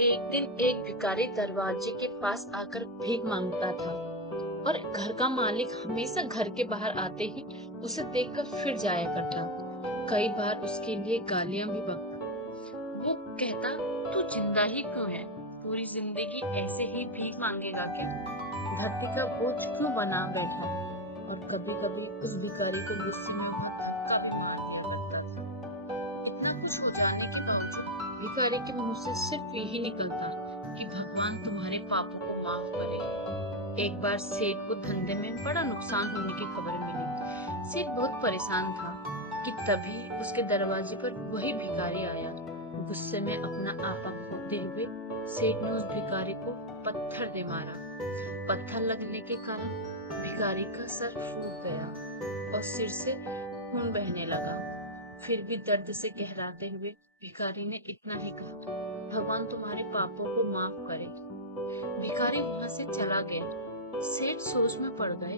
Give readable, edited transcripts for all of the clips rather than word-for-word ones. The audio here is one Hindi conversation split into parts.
एक दिन एक भिखारी दरवाजे के पास आकर भीख मांगता था और घर का मालिक हमेशा घर के बाहर आते ही उसे देखकर फिर जाया करता। कई बार उसके लिए गालियां भी बकता। वो कहता, तू जिंदा ही क्यों है? पूरी जिंदगी ऐसे ही भीख मांगेगा क्या? धरती का बोझ क्यों बना बैठा? और कभी कभी उस भिखारी को गुस्से में वह धक्का भी मार दिया करता था। इतना कुछ हो जाने के बावजूद भिखारी के मुंह से सिर्फ यही निकलता कि भगवान तुम्हारे पापों को माफ करे। एक बार सेठ को धंधे में बड़ा नुकसान होने की खबर मिली। सेठ बहुत परेशान था कि तभी उसके दरवाजे पर वही भिखारी आया। गुस्से में अपना आपा खोते हुए सेठ ने उस भिखारी को पत्थर दे मारा। पत्थर लगने के कारण भिखारी का सर फूट गया और सिर से खून बहने लगा। फिर भी दर्द से कहराते हुए भिखारी ने इतना ही कहा, भगवान तुम्हारे पापों को माफ करे। भिखारी वहां से चला गया। सेठ सोच में पड़ गए।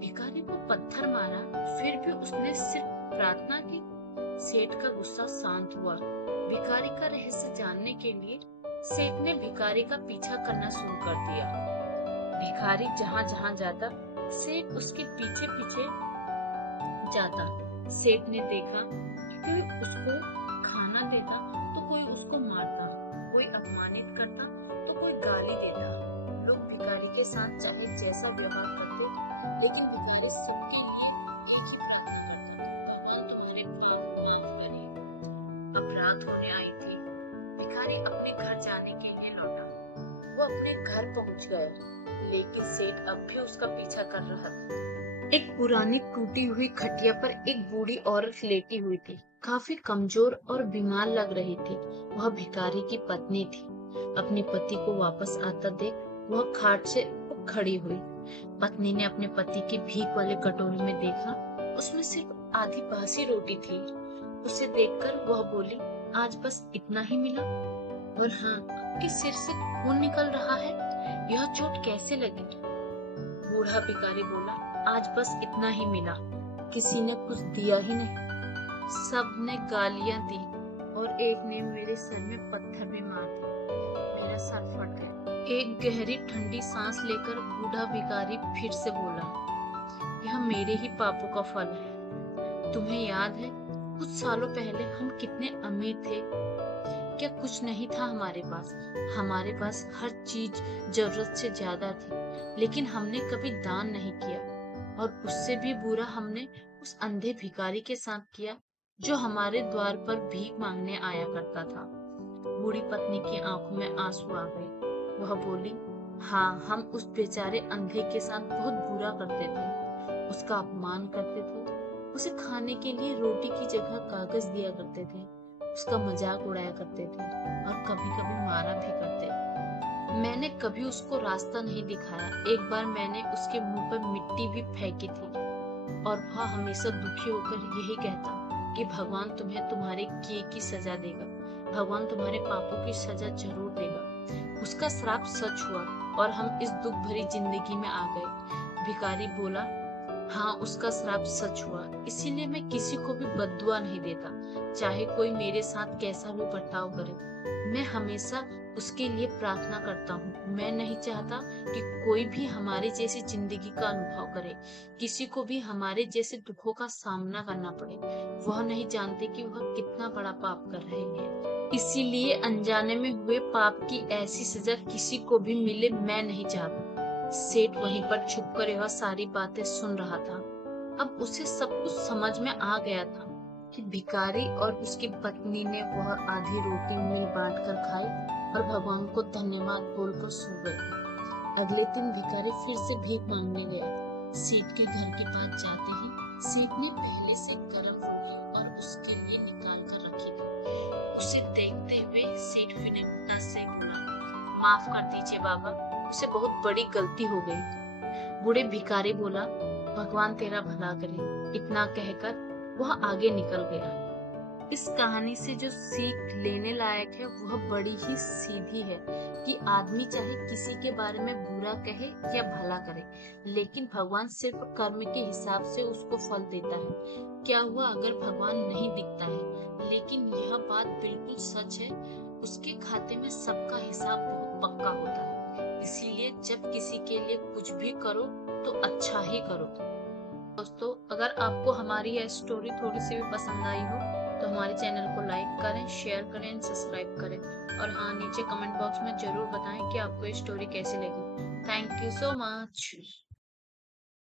भिखारी को पत्थर मारा, फिर भी उसने सिर्फ प्रार्थना की। सेठ का गुस्सा शांत हुआ। भिखारी का रहस्य जानने के लिए सेठ ने भिखारी का पीछा करना शुरू कर दिया। भिखारी जहां जहां जाता, सेठ उसके पीछे पीछे जाता। सेठ ने देखा कि कोई उसको खाना देता तो कोई उसको मारता, कोई अपमानित करता तो कोई गाली देता। लोग भिखारी के साथ चाहे जैसा व्यवहार करते, लेकिन भिखारी सबके लिए अब रात होने आई थी। भिखारी अपने घर जाने के लिए लौटा। वो अपने घर पहुंच गया, लेकिन सेठ अब भी उसका पीछा कर रहा था। एक पुरानी टूटी हुई खटिया पर एक बूढ़ी औरत लेटी हुई थी। काफी कमजोर और बीमार लग रही थी। वह भिखारी की पत्नी थी। अपने पति को वापस आता देख वह खाट से उठ खड़ी हुई। पत्नी ने अपने पति की भीख वाले कटोरे में देखा, उसमें सिर्फ आधी बासी रोटी थी। उसे देखकर वह बोली, आज बस इतना ही मिला? और हाँ, आपके सिर से खून निकल रहा है, यह चोट कैसे लगी? बूढ़ा भिखारी बोला, आज बस इतना ही मिला, किसी ने कुछ दिया ही नहीं। सब ने गालियां दी और एक ने मेरे सर में पत्थर भी मार दिया। मेरा सर फट गया। एक गहरी ठंडी सांस लेकर बूढ़ा भिखारी फिर से बोला, यह मेरे ही पापों का फल है। तुम्हें याद है कुछ सालों पहले हम कितने अमीर थे? क्या कुछ नहीं था हमारे पास? हमारे पास हर चीज जरूरत से ज्यादा थी, लेकिन हमने कभी दान नहीं किया। और उससे भी बुरा हमने उस अंधे भिखारी के साथ किया जो हमारे द्वार पर भीख मांगने आया करता था। बूढ़ी पत्नी की आंखों में आंसू आ गए। वह बोली, हाँ, हम उस बेचारे अंधे के साथ बहुत बुरा करते थे, उसका अपमान करते थे, उसे खाने के लिए रोटी की जगह कागज दिया करते थे, उसका मजाक उड़ाया करते थे और कभी कभी मारा भी करते थे। मैंने कभी उसको रास्ता नहीं दिखाया। एक बार मैंने उसके मुंह पर मिट्टी भी फेंकी थी और वह हमेशा दुखी होकर यही कहता कि भगवान तुम्हें तुम्हारे किए की सजा देगा, भगवान तुम्हारे पापों की सजा जरूर देगा। उसका श्राप सच हुआ और हम इस दुख भरी जिंदगी में आ गए। भिखारी बोला, हाँ, उसका श्राप सच हुआ, इसीलिए मैं किसी को भी बद्दुआ नहीं देता, चाहे कोई मेरे साथ कैसा भी बर्ताव करे। मैं हमेशा उसके लिए प्रार्थना करता हूँ। मैं नहीं चाहता कि कोई भी हमारे जैसी जिंदगी का अनुभव करे, किसी को भी हमारे जैसे दुखों का सामना करना पड़े। वह नहीं जानते कि वह कितना बड़ा पाप कर रहे हैं, इसीलिए अनजाने में हुए पाप की ऐसी सजा किसी को भी मिले मैं नहीं चाहता। सेठ वहीं पर छुप कर यह सारी बातें सुन रहा था। अब उसे सब कुछ समझ में आ गया था कि भिखारी और उसकी पत्नी ने वह आधी रोटी मिल बांट कर खाई और भगवान को धन्यवाद बोलकर सो गए। अगले दिन भिखारी फिर से भीख मांगने गया। सेठ के घर के पास जाते ही सेठ ने पहले से गर्म रोटी और उसके लिए निकाल कर रखी थी। उसे देखते हुए सेठ विनम्रता से बोला, माफ कर दीजिए बाबा, उसे बहुत बड़ी गलती हो गई। बूढ़े भिखारी बोला, भगवान तेरा भला करे। इतना कहकर वह आगे निकल गया। इस कहानी से जो सीख लेने लायक है वह बड़ी ही सीधी है कि आदमी चाहे किसी के बारे में बुरा कहे या भला करे, लेकिन भगवान सिर्फ कर्म के हिसाब से उसको फल देता है। क्या हुआ अगर भगवान नहीं दिखता है? लेकिन यह बात बिल्कुल सच है, उसके खाते में सबका हिसाब बहुत पक्का होता है। इसीलिए जब किसी के लिए कुछ भी करो तो अच्छा ही करो। दोस्तों, अगर आपको हमारी यह स्टोरी थोड़ी सी भी पसंद आई हो तो हमारे चैनल को लाइक करें, शेयर करें एंड सब्सक्राइब करें। और हाँ, नीचे कमेंट बॉक्स में जरूर बताएं कि आपको ये स्टोरी कैसी लगी। Thank you so much.